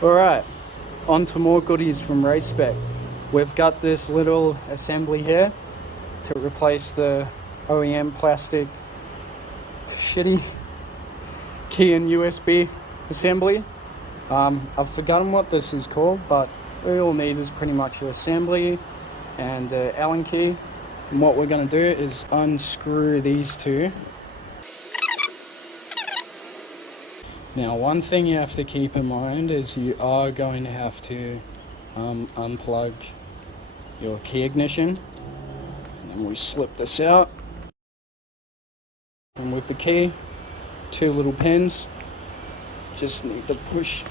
Alright, on to more goodies from racespec. We've got this little assembly here to replace the OEM plastic shitty key and USB assembly. I've forgotten what this is called, but all you'll need is pretty much an assembly and an Allen key. And what we're going to do is unscrew these two. Now, one thing you have to keep in mind is you are going to have to unplug your key ignition. And then we slip this out. And with the key, two little pins, just need to push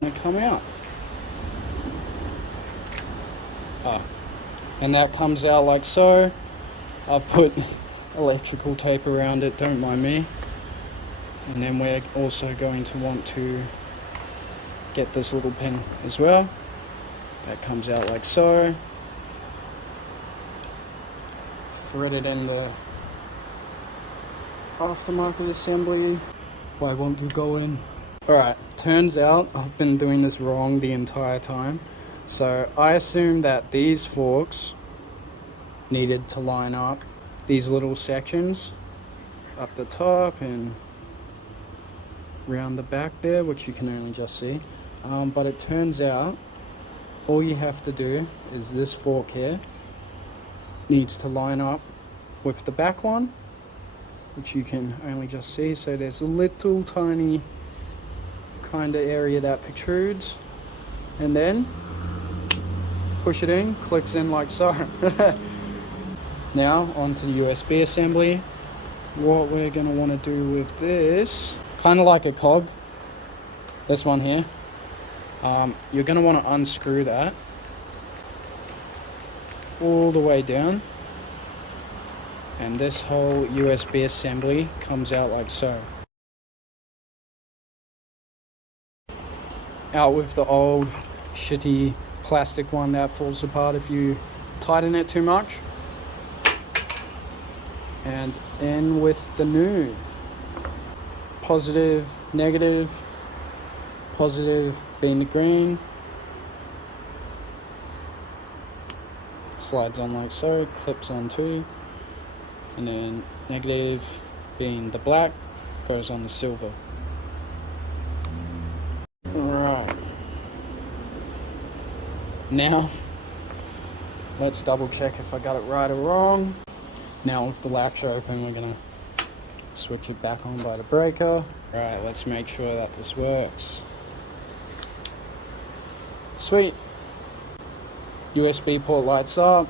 and come out. And that comes out like so. I've put electrical tape around it, don't mind me. And then we're also going to want to get this little pin as well. That comes out like so. Thread it in the aftermarket assembly. Why won't you go in? Alright, turns out I've been doing this wrong the entire time. So I assumed that these forks needed to line up these little sections up the top and round the back there, which you can only just see. But it turns out all you have to do is this fork here needs to line up with the back one, which you can only just see. So there's a little tiny kind of area that protrudes, and then push it in, clicks in like so. Now onto the USB assembly. What we're going to want to do with this, kind of like a cog, this one here, you're going to want to unscrew that all the way down, and this whole USB assembly comes out like so. Out with the old shitty plastic one that falls apart if you tighten it too much, and in with the new. Positive, negative, positive being the green, slides on like so, clips on too, and then negative being the black goes on the silver. Alright, now let's double check if I got it right or wrong. Now with the latch open, we're gonna switch it back on by the breaker. Right, let's make sure that this works. Sweet. USB port lights up,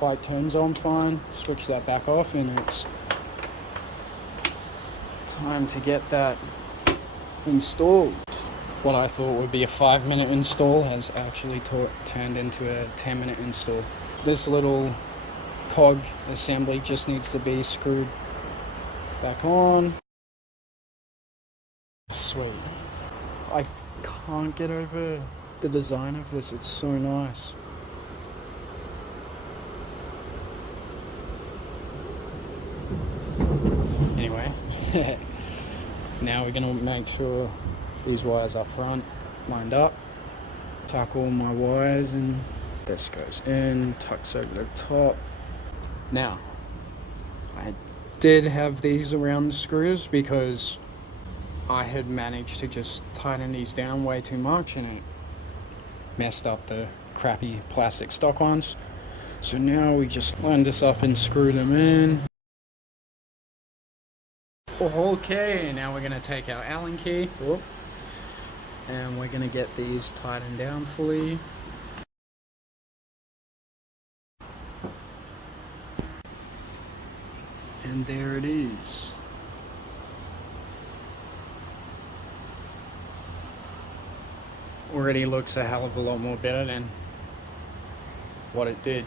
light turns on fine, switch that back off, and it's time to get that installed. What I thought would be a 5-minute install has actually turned into a 10-minute install. This little cog assembly just needs to be screwed back on. Sweet. I can't get over the design of this, it's so nice. Anyway, now we're gonna make sure these wires up front lined up, tuck all my wires, and this goes in, tucks over the top. Now, I did have these around the screws because I had managed to just tighten these down way too much and it messed up the crappy plastic stock ones. So now we just line this up and screw them in. Okay, now we're going to take our Allen key and we're going to get these tightened down fully. And there it is. Already looks a hell of a lot more better than what it did.